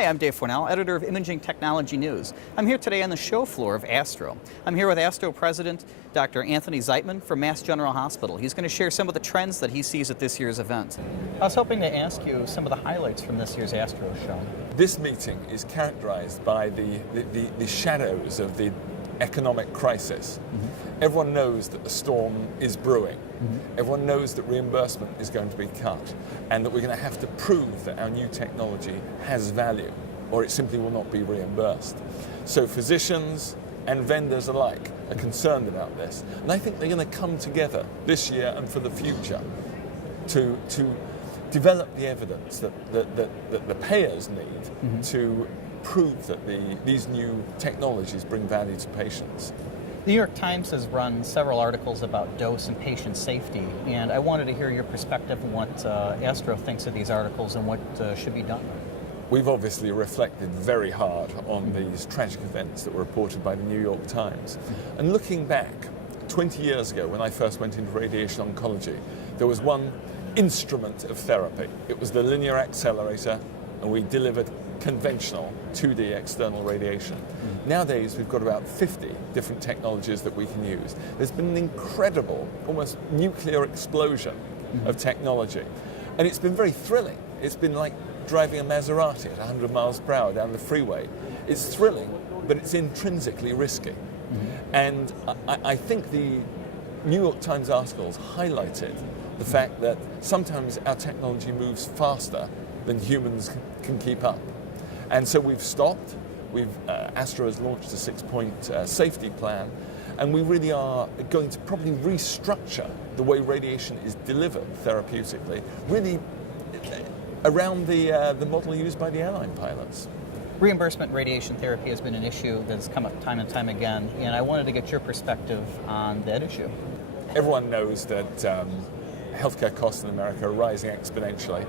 Hi, I'm Dave Fornell, editor of Imaging Technology News. I'm here today on the show floor of ASTRO. I'm here with ASTRO President Dr. Anthony Zeitman from Mass General Hospital. He's going to share some of the trends that he sees at this year's event. I was hoping to ask you some of the highlights from this year's ASTRO show. This meeting is characterized by the shadows of the economic crisis. Everyone knows that the storm is brewing. Everyone knows that reimbursement is going to be cut and that we're going to have to prove that our new technology has value or it simply will not be reimbursed. So physicians and vendors alike are concerned about this, and I think they're going to come together this year and for the future to develop the evidence that the payers need to prove that these new technologies bring value to patients. The New York Times has run several articles about dose and patient safety, and I wanted to hear your perspective on what ASTRO thinks of these articles and what should be done. We've obviously reflected very hard on these tragic events that were reported by the New York Times. And looking back, 20 years ago when I first went into radiation oncology, there was one instrument of therapy. It was the linear accelerator, and we delivered conventional 2D external radiation. Nowadays we've got about 50 different technologies that we can use. There's been an incredible, almost nuclear explosion of technology, and it's been very thrilling. It's been like driving a Maserati at 100 miles per hour down the freeway. It's thrilling, but it's intrinsically risky. And I think the New York Times articles highlighted the fact that sometimes our technology moves faster than humans can keep up. And so we've stopped. ASTRO has launched a 6-point safety plan, and we really are going to probably restructure the way radiation is delivered therapeutically, really around the model used by the airline pilots. Reimbursement radiation therapy has been an issue that's come up time and time again, and I wanted to get your perspective on that issue. Everyone knows that healthcare costs in America are rising exponentially.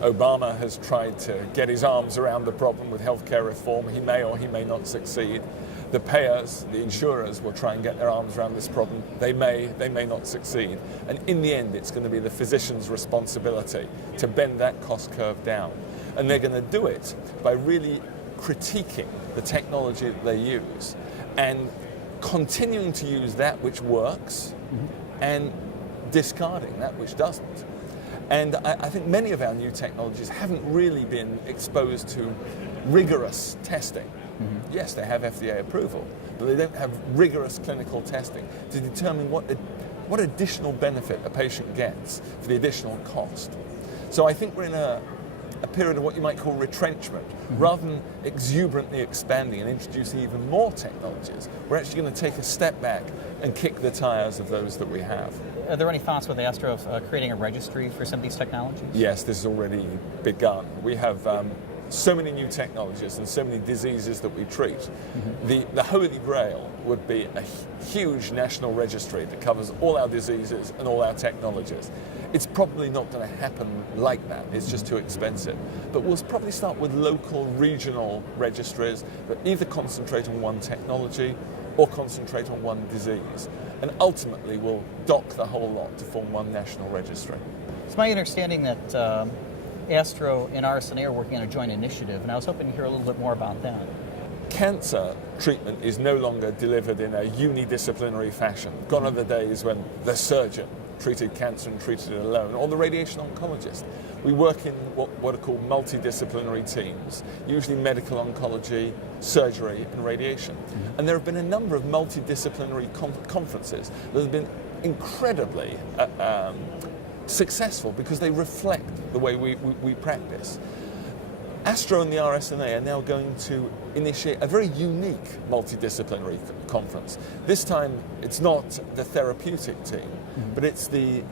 Obama has tried to get his arms around the problem with healthcare reform. He may or he may not succeed. The payers, the insurers, will try and get their arms around this problem. They may not succeed. And in the end, it's going to be the physician's responsibility to bend that cost curve down. And they're going to do it by really critiquing the technology that they use and continuing to use that which works and discarding that which doesn't. And I think many of our new technologies haven't really been exposed to rigorous testing. Yes, they have FDA approval, but they don't have rigorous clinical testing to determine what additional benefit a patient gets for the additional cost. So I think we're in a period of what you might call retrenchment. Rather than exuberantly expanding and introducing even more technologies, we're actually going to take a step back and kick the tires of those that we have. Are there any thoughts with ASTRO of creating a registry for some of these technologies? Yes, this has already begun. We have so many new technologies and so many diseases that we treat. The holy grail would be a huge national registry that covers all our diseases and all our technologies. It's probably not going to happen like that. It's just too expensive. But we'll probably start with local, regional registries that either concentrate on one technology or concentrate on one disease. And ultimately we'll dock the whole lot to form one national registry. It's my understanding that ASTRO and RSNA are working on a joint initiative, and I was hoping to hear a little bit more about that. Cancer treatment is no longer delivered in a unidisciplinary fashion. Gone are the days when the surgeon treated cancer and treated it alone, or the radiation oncologist. We work in what are called multidisciplinary teams, usually medical oncology, surgery, and radiation. And there have been a number of multidisciplinary conferences that have been incredibly successful because they reflect the way we practice. ASTRO and the RSNA are now going to initiate a very unique multidisciplinary conference. This time, it's not the therapeutic team, but it's the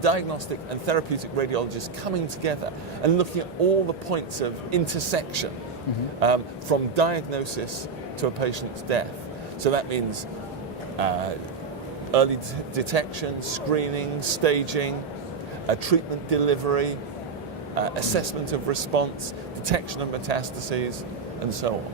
diagnostic and therapeutic radiologists coming together and looking at all the points of intersection from diagnosis to a patient's death. So that means early detection, screening, staging, treatment delivery, assessment of response, detection of metastases, and so on.